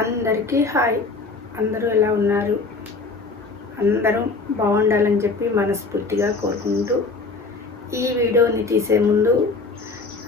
అందరికీ హాయ్. అందరూ ఎలా ఉన్నారు? అందరూ బాగుండాలని చెప్పి మనస్ఫూర్తిగా కోరుకుంటూ ఈ వీడియోని తీసే ముందు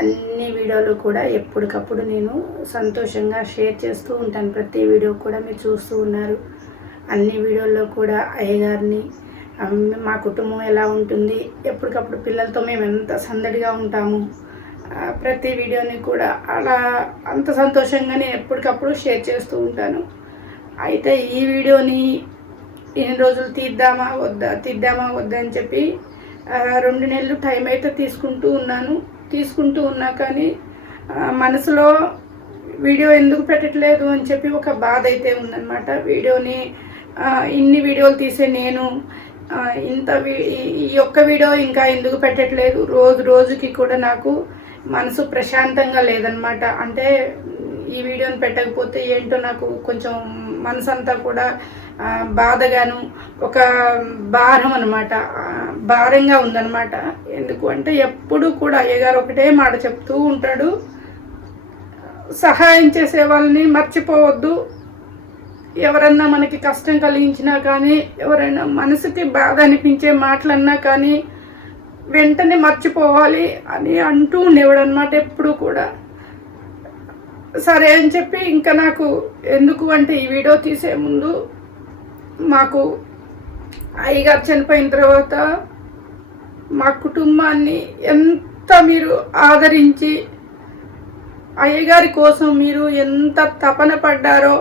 అన్ని వీడియోలు కూడా ఎప్పటికప్పుడు నేను సంతోషంగా షేర్ చేస్తూ ఉంటాను. ప్రతి వీడియో కూడా మీరు చూస్తూ ఉన్నారు. అన్ని వీడియోల్లో కూడా అయ్యగారిని, మా కుటుంబం ఎలా ఉంటుంది, ఎప్పటికప్పుడు పిల్లలతో మేము ఎంత సందడిగా ఉంటాము, ప్రతి వీడియోని కూడా అలా అంత సంతోషంగా నేను ఎప్పటికప్పుడు షేర్ చేస్తూ ఉంటాను. అయితే ఈ వీడియోని ఎన్ని రోజులు తీద్దామా వద్దా అని చెప్పి 2 నెలలు టైం అయితే తీసుకుంటూ ఉన్నా కానీ మనసులో వీడియో ఎందుకు పెట్టట్లేదు అని చెప్పి ఒక బాధ అయితే ఉందన్నమాట. వీడియోని ఇన్ని వీడియోలు తీసే నేను ఈ ఒక్క వీడియో ఇంకా ఎందుకు పెట్టట్లేదు, రోజుకి కూడా నాకు మనసు ప్రశాంతంగా లేదనమాట. అంటే ఈ వీడియోని పెట్టకపోతే ఏంటో నాకు కొంచెం మనసు అంతా కూడా బాధగాను, ఒక భారం అనమాట, భారంగా ఉందన్నమాట. ఎందుకు అంటే ఎప్పుడు కూడా అయ్యగారు ఒకటే మాట చెప్తూ ఉంటాడు, సహాయం చేసే వాళ్ళని మర్చిపోవద్దు. ఎవరన్నా మనకి కష్టం కలిగించినా కానీ, ఎవరైనా మనసుకి బాధ అనిపించే మాటలన్నా కానీ వెంటనే మర్చిపోవాలి అని అంటూ ఉండేవాడు అనమాట ఎప్పుడు కూడా. సరే అని చెప్పి ఇంకా నాకు ఎందుకు అంటే ఈ వీడియో తీసే ముందు మాకు అయ్యగారు చనిపోయిన తర్వాత మా కుటుంబాన్ని ఎంత మీరు ఆదరించి అయ్యగారి కోసం మీరు ఎంత తపన పడ్డారో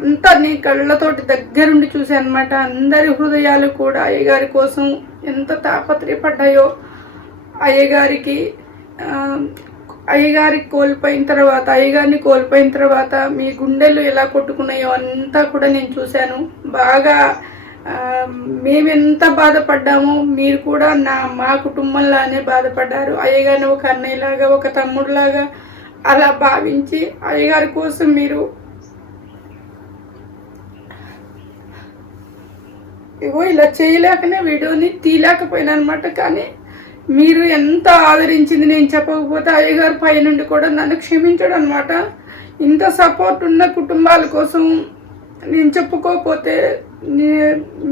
అంతా నీ కళ్ళతోటి దగ్గరుండి చూశాను అనమాట. అందరి హృదయాలు కూడా అయ్యగారి కోసం ఎంత తాపత్రయపడ్డాయో, అయ్యగారిని కోల్పోయిన తర్వాత మీ గుండెలు ఎలా కొట్టుకున్నాయో అంతా కూడా నేను చూశాను. బాగా మేమెంత బాధపడ్డామో మీరు కూడా మా కుటుంబంలానే బాధపడ్డారు. అయ్యగారిని ఒక అన్నయ్యలాగా, ఒక తమ్ముడులాగా అలా భావించి అయ్యగారి కోసం మీరు ఇలా చేయలేకనే వీడియోని తీయలేకపోయినా అనమాట. కానీ మీరు ఎంత ఆదరించింది నేను చెప్పకపోతే అయ్యగారు పైనుండి కూడా నన్ను క్షమించడం అనమాట. ఇంత సపోర్ట్ ఉన్న కుటుంబాల కోసం నేను చెప్పుకోకపోతే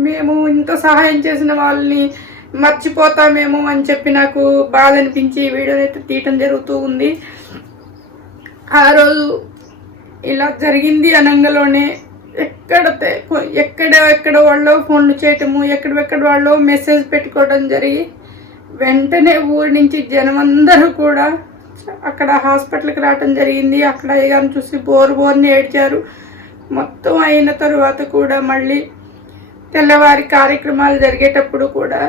మేము ఇంత సహాయం చేసిన వాళ్ళని మర్చిపోతామేమో అని చెప్పి నాకు బాధ అనిపించి ఈ వీడియోని అయితే తీయటం జరుగుతూ ఉంది. ఆ రోజు ఇలా జరిగింది అనంగలోనే ఎక్కడ వాళ్ళో ఫోన్లు చేయటము, ఎక్కడ వాళ్ళో మెసేజ్ పెట్టుకోవడం జరిగి వెంటనే ఊరి నుంచి జనం అందరూ కూడా అక్కడ హాస్పిటల్కి రావటం జరిగింది. అక్కడ అయ్యగారిని చూసి బోర్ని ఏడ్చారు. మొత్తం అయిన తర్వాత కూడా మళ్ళీ తెల్లవారి కార్యక్రమాలు జరిగేటప్పుడు కూడా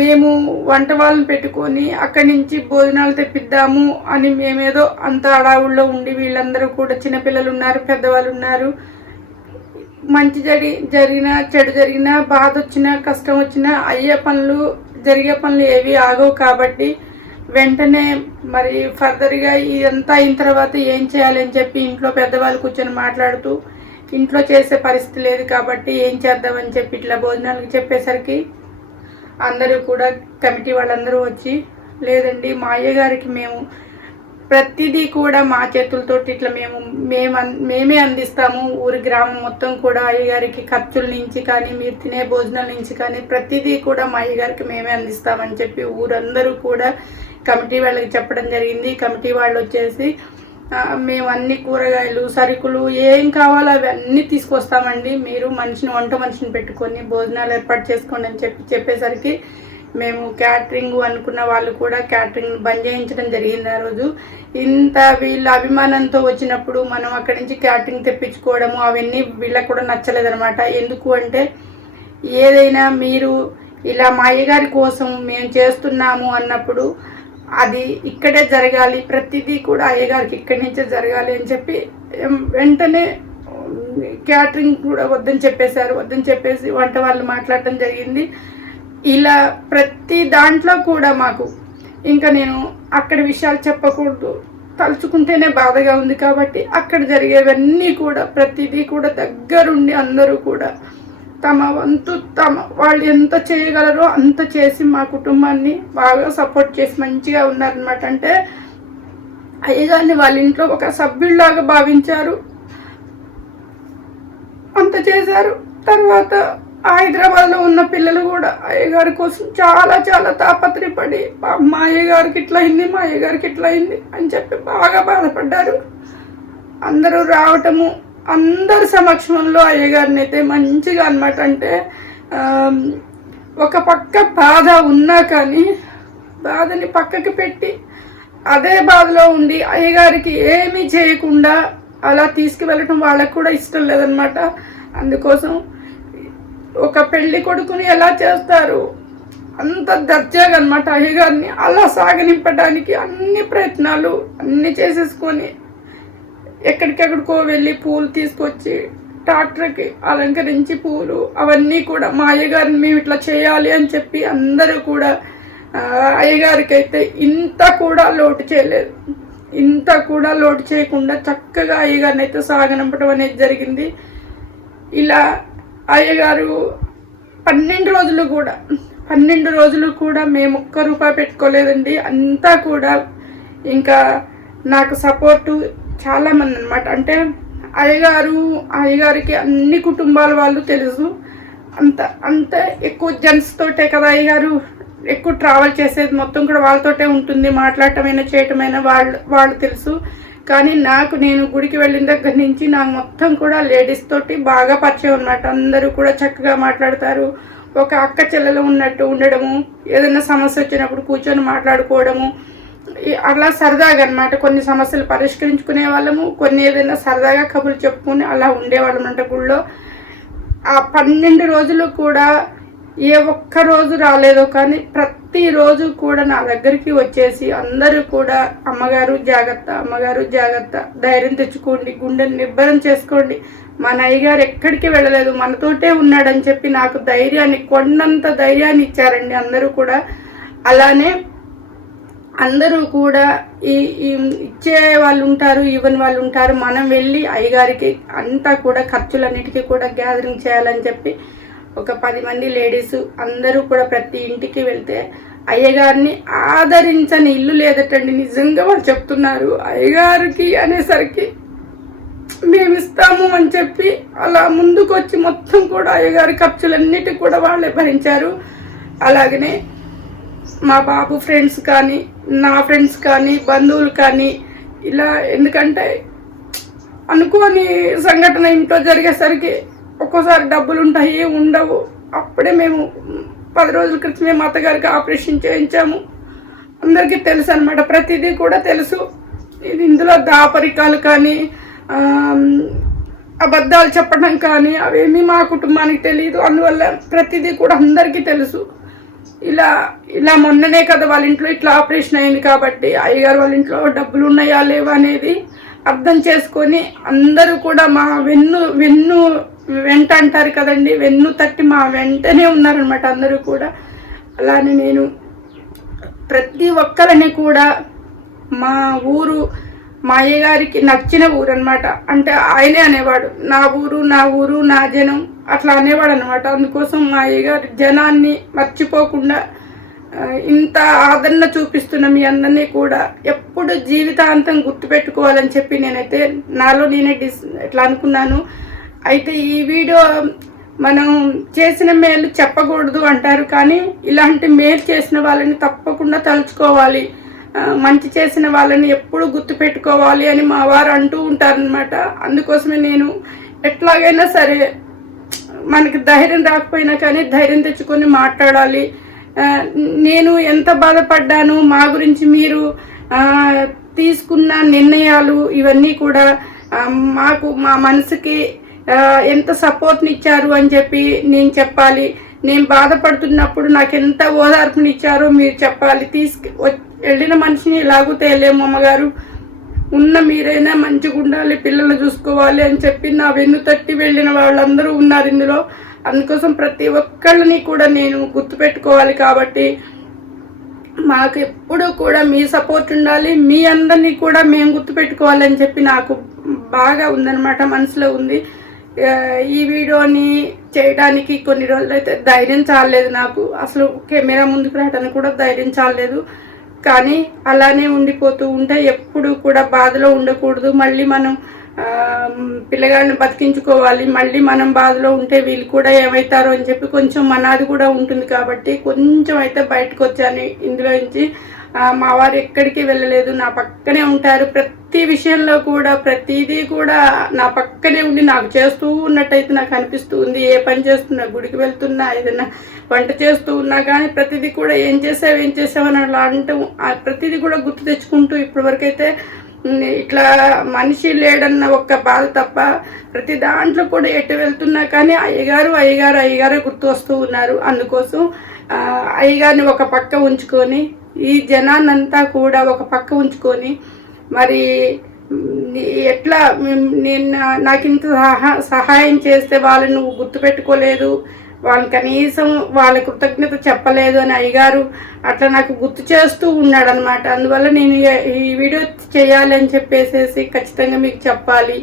మేము వంట వాళ్ళని పెట్టుకొని అక్కడి నుంచి భోజనాలు తెప్పిద్దాము అని మేమేదో అంత అడావుల్లో ఉండి, వీళ్ళందరూ కూడా చిన్నపిల్లలు ఉన్నారు, పెద్దవాళ్ళు ఉన్నారు. మంచి జరిగినా చెడు జరిగినా, బాధ వచ్చినా కష్టం వచ్చినా జరిగే పనులు ఏవి ఆగవు. కాబట్టి వెంటనే మరి ఫర్దర్గా ఇదంతా అయిన తర్వాత ఏం చేయాలని చెప్పి ఇంట్లో పెద్దవాళ్ళు కూర్చొని మాట్లాడుతూ, ఇంట్లో చేసే పరిస్థితి లేదు కాబట్టి ఏం చేద్దామని చెప్పి ఇట్లా భోజనాలకు చెప్పేసరికి అందరూ కూడా కమిటీ వాళ్ళందరూ వచ్చి, లేదండి మా అయ్యగారికి మేము ప్రతిదీ కూడా మా చేతులతో ఇట్లా మేమే అందిస్తాము. ఊరి గ్రామం మొత్తం కూడా అయ్యగారికి ఖర్చుల నుంచి కానీ, మీరు తినే భోజనాల నుంచి కానీ ప్రతిదీ కూడా మా అయ్యగారికి మేమే అందిస్తామని చెప్పి ఊరందరూ కూడా కమిటీ వాళ్ళకి చెప్పడం జరిగింది. కమిటీ వాళ్ళు వచ్చేసి మేము అన్ని కూరగాయలు, సరుకులు ఏం కావాలో అవన్నీ తీసుకొస్తామండి, మీరు వంట మనిషిని పెట్టుకొని భోజనాలు ఏర్పాటు చేసుకోండి అని చెప్పేసరికి మేము క్యాటరింగ్ అనుకున్న వాళ్ళు కూడా క్యాటరింగ్ బంద్ చేయించడం జరిగింది. ఆ రోజు ఇంత వీళ్ళ అభిమానంతో వచ్చినప్పుడు మనం అక్కడి నుంచి క్యాటరింగ్ తెప్పించుకోవడము అవన్నీ వీళ్ళకి కూడా నచ్చలేదనమాట. ఎందుకు అంటే ఏదైనా మీరు ఇలా మా అయ్యగారి కోసం మేము చేస్తున్నాము అన్నప్పుడు అది ఇక్కడే జరగాలి, ప్రతిదీ కూడా అయ్యగారికి ఇక్కడి నుంచే జరగాలి అని చెప్పి వెంటనే క్యాటరింగ్ కూడా వద్దని చెప్పేసి వంట వాళ్ళు మాట్లాడటం జరిగింది. ఇలా ప్రతి దాంట్లో కూడా మాకు ఇంకా నేను అక్కడ విషయాలు చెప్పకూడదు, తలుచుకుంటేనే బాధగా ఉంది కాబట్టి అక్కడ జరిగేవన్నీ కూడా ప్రతిదీ కూడా దగ్గరుండి అందరూ కూడా తమ వంతు వాళ్ళు ఎంత చేయగలరో అంత చేసి మా కుటుంబాన్ని బాగా సపోర్ట్ చేసి మంచిగా ఉన్నారనమాట. అంటే అయ్యగారిని వాళ్ళ ఇంట్లో ఒక సభ్యుల్లాగా భావించారు, అంత చేశారు. తర్వాత హైదరాబాద్లో ఉన్న పిల్లలు కూడా అయ్యగారి కోసం చాలా చాలా తాపత్రయపడి మా అయ్యగారికి ఇట్లా అయింది, మా అయ్యగారికి ఇట్లా అయింది అని చెప్పి బాగా బాధపడ్డారు. అందరూ రావటము, అందరి సమక్షంలో అయ్యగారిని అయితే మంచిగా అనమాట. అంటే ఒక పక్క బాధ ఉన్నా కానీ బాధని పక్కకి పెట్టి అదే బాధలో ఉండి అయ్యగారికి ఏమీ చేయకుండా అలా తీసుకువెళ్ళటం వాళ్ళకు కూడా ఇష్టం లేదనమాట. అందుకోసం ఒక పెళ్లి కొడుకుని ఎలా చేస్తారు అంత దర్జాగా అనమాట అయ్యగారిని అలా సాగనింపడానికి అన్ని ప్రయత్నాలు అన్నీ చేసేసుకొని ఎక్కడికెక్కడికో వెళ్ళి పూలు తీసుకొచ్చి ట్రాక్టర్కి అలంకరించి పూలు అవన్నీ కూడా మా అయ్యగారిని మేము ఇట్లా చేయాలి అని చెప్పి అందరూ కూడా అయ్యగారికి అయితే ఇంత కూడా లోటు చేయలేదు. ఇంత కూడా లోటు చేయకుండా చక్కగా అయ్యగారిని అయితే సాగనంపడం అనేది జరిగింది. ఇలా అయ్యగారు 12 రోజులు కూడా మేము ఒక్క రూపాయి పెట్టుకోలేదండి. అంతా కూడా ఇంకా నాకు సపోర్టు చాలామంది అనమాట. అంటే అయ్యగారికి అన్ని కుటుంబాల వాళ్ళు తెలుసు. అంత ఎక్కువ జెంట్స్ తోటే కదా అయ్యగారు ఎక్కువ ట్రావెల్ చేసేది, మొత్తం కూడా వాళ్ళతోటే ఉంటుంది, మాట్లాడటమైనా చేయటమైనా వాళ్ళు తెలుసు. కానీ నేను గుడికి వెళ్ళిన దగ్గర నుంచి నాకు మొత్తం కూడా లేడీస్ తోటి బాగా పరిచయం అన్నమాట. అందరూ కూడా చక్కగా మాట్లాడతారు, ఒక అక్క చెల్లెలు ఉన్నట్టు ఉండడము, ఏదైనా సమస్య వచ్చినప్పుడు కూర్చొని మాట్లాడుకోవడము, అలా సరదాగా అనమాట. కొన్ని సమస్యలు పరిష్కరించుకునే వాళ్ళము, కొన్ని ఏదైనా సరదాగా కబుర్లు చెప్పుకుని అలా ఉండేవాళ్ళం అంట గుళ్ళో. ఆ 12 రోజులు కూడా ఏ ఒక్క రోజు రాలేదో కానీ ప్రతిరోజు కూడా నా దగ్గరికి వచ్చేసి అందరూ కూడా అమ్మగారు జాగ్రత్త, ధైర్యం తెచ్చుకోండి, గుండెని నిబ్బరం చేసుకోండి, మన అయ్యగారు ఎక్కడికి వెళ్ళలేదు, మనతోటే ఉన్నాడని చెప్పి నాకు ధైర్యాన్ని, కొండంత ధైర్యాన్ని ఇచ్చారండి అందరూ కూడా. అలానే అందరూ కూడా ఇచ్చే వాళ్ళు ఉంటారు, ఇవ్వని వాళ్ళు ఉంటారు. మనం వెళ్ళి అయ్యగారికి అంతా కూడా ఖర్చులన్నిటికీ కూడా గ్యాదరింగ్ చేయాలని చెప్పి ఒక 10 మంది లేడీస్ అందరూ కూడా ప్రతి ఇంటికి వెళ్తే అయ్యగారిని ఆదరించని ఇల్లు లేదటండి. నిజంగా వాళ్ళు చెప్తున్నారు. అయ్యగారికి అనేసరికి మేము ఇస్తాము అని చెప్పి అలా ముందుకు వచ్చి మొత్తం కూడా అయ్యగారి ఖర్చులన్నిటి కూడా వాళ్ళే భరించారు. అలాగనే మా బాబు ఫ్రెండ్స్ కానీ, నా ఫ్రెండ్స్ కానీ, బంధువులు కానీ ఇలా, ఎందుకంటే అనుకోని సంఘటన ఇంట్లో జరిగేసరికి ఒక్కోసారి డబ్బులు ఉంటాయి, ఉండవు. అప్పుడే మేము 10 రోజుల క్రితమే మా అత్తగారికి ఆపరేషన్ చేయించాము. అందరికీ తెలుసు అనమాట, ప్రతిదీ కూడా తెలుసు. ఇది ఇందులో దాపరికాలు కానీ అబద్ధాలు చెప్పడం కానీ అవేమీ మా కుటుంబానికి తెలియదు. అందువల్ల ప్రతిదీ కూడా అందరికీ తెలుసు. ఇలా మొన్ననే కదా వాళ్ళ ఇంట్లో ఇట్లా ఆపరేషన్ అయింది కాబట్టి అయ్యగారు వాళ్ళ ఇంట్లో డబ్బులు ఉన్నాయా లేవా అనేది అర్థం చేసుకొని అందరూ కూడా మా వెన్ను వెంట అంటారు కదండి, వెన్ను తట్టి మా వెంటనే ఉన్నారనమాట అందరూ కూడా. అలానే నేను ప్రతి ఒక్కరిని కూడా మా ఊరు, మా అయ్యగారికి నచ్చిన ఊరు అనమాట. అంటే ఆయనే అనేవాడు, నా ఊరు నా జనం అట్లా అనేవాడు అనమాట. అందుకోసం మా అయ్యగారి జనాన్ని మర్చిపోకుండా ఇంత ఆదరణ చూపిస్తున్న మీ అందరినీ కూడా ఎప్పుడు జీవితాంతం గుర్తుపెట్టుకోవాలని చెప్పి నేనైతే నాలో నేనే ఇట్లా అనుకున్నాను. అయితే ఈ వీడియో మనం చేసిన మేలు చెప్పకూడదు అంటారు, కానీ ఇలాంటి మేలు చేసిన వాళ్ళని తప్పకుండా తలుచుకోవాలి, మంచి చేసిన వాళ్ళని ఎప్పుడు గుర్తుపెట్టుకోవాలి అని మా వారు అంటూ ఉంటారనమాట. అందుకోసమే నేను ఎట్లాగైనా సరే మనకి ధైర్యం రాకపోయినా కానీ ధైర్యం తెచ్చుకొని మాట్లాడాలి. నేను ఎంత బాధపడ్డాను, మా గురించి మీరు తీసుకున్న నిర్ణయాలు ఇవన్నీ కూడా మాకు, మా మనసుకి ఎంత సపోర్ట్ని ఇచ్చారు అని చెప్పి నేను చెప్పాలి. నేను బాధపడుతున్నప్పుడు నాకు ఎంత ఓదార్పునిచ్చారో మీరు చెప్పాలి. వెళ్ళిన మనిషిని ఎలాగూ తేలేము అమ్మగారు, ఉన్న మీరైనా మంచిగా ఉండాలి, పిల్లలు చూసుకోవాలి అని చెప్పి నా వెన్ను తట్టి వెళ్ళిన వాళ్ళందరూ ఉన్నారు ఇందులో. అందుకోసం ప్రతి ఒక్కళ్ళని కూడా నేను గుర్తుపెట్టుకోవాలి. కాబట్టి మాకు ఎప్పుడు కూడా మీ సపోర్ట్ ఉండాలి, మీ అందరినీ కూడా మేము గుర్తుపెట్టుకోవాలని చెప్పి నాకు బాగా ఉందన్నమాట, మనసులో ఉంది. ఈ వీడియోని చేయడానికి కొన్ని రోజులు అయితే ధైర్యం చాలలేదు నాకు, అసలు కెమెరా ముందుకు రావడానికి కూడా ధైర్యం చాలలేదు. కానీ అలానే ఉండిపోతూ ఉంటే ఎప్పుడు కూడా బాధలో ఉండకూడదు. మళ్ళీ మనం పిల్లగాళ్ళని బతికించుకోవాలి, మళ్ళీ మనం బాధలో ఉంటే వీళ్ళు కూడా ఏమవుతారో అని చెప్పి కొంచెం మనాది కూడా ఉంటుంది. కాబట్టి కొంచెం అయితే బయటకు వచ్చాను ఇందులో నుంచి. మా వారు ఎక్కడికి వెళ్ళలేదు, నా పక్కనే ఉంటారు. ప్రతి విషయంలో కూడా ప్రతిదీ కూడా నా పక్కనే ఉండి నాకు చేస్తూ ఉన్నట్టయితే నాకు అనిపిస్తూ ఉంది. ఏ పని చేస్తున్నా, గుడికి వెళ్తున్నా, ఏదైనా వంట చేస్తూ ఉన్నా కానీ ప్రతిదీ కూడా ఏం చేసావు అని అలా అంటూ ప్రతిదీ కూడా గుర్తు తెచ్చుకుంటూ ఇప్పటివరకైతే ఇట్లా మనిషి లేడన్న ఒక్క బాధ తప్ప ప్రతి దాంట్లో కూడా ఎటు వెళ్తున్నా కానీ అయ్యగారే గుర్తు వస్తూ ఉన్నారు. అందుకోసం అయ్యగారిని ఒక పక్క ఉంచుకొని, ఈ జనాన్నంతా కూడా ఒక పక్క ఉంచుకొని, మరి ఎట్లా నాకు ఇంత సహాయం చేస్తే వాళ్ళని నువ్వు గుర్తుపెట్టుకోలేదు, వాళ్ళు కనీసం వాళ్ళ కృతజ్ఞత చెప్పలేదు అని అయ్యగారు అట్లా నాకు గుర్తు చేస్తూ ఉన్నాడు అనమాట. అందువల్ల నేను ఈ వీడియో చేయాలి అని చెప్పేసి ఖచ్చితంగా మీకు చెప్పాలి.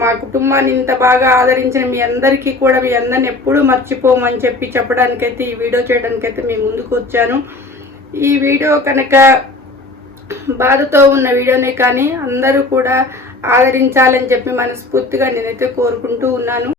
మా కుటుంబాన్ని ఇంత బాగా ఆదరించిన మీ అందరికీ కూడా, మీ అందరిని ఎప్పుడూ మర్చిపోమని చెప్పడానికైతే ఈ వీడియో చేయడానికైతే మేము ముందుకు వచ్చాను. ఈ వీడియో కనుక బాధతో ఉన్న వీడియోనే కానీ అందరూ కూడా ఆదరించాలని చెప్పి మనస్ఫూర్తిగా నేనైతే కోరుకుంటూ ఉన్నాను.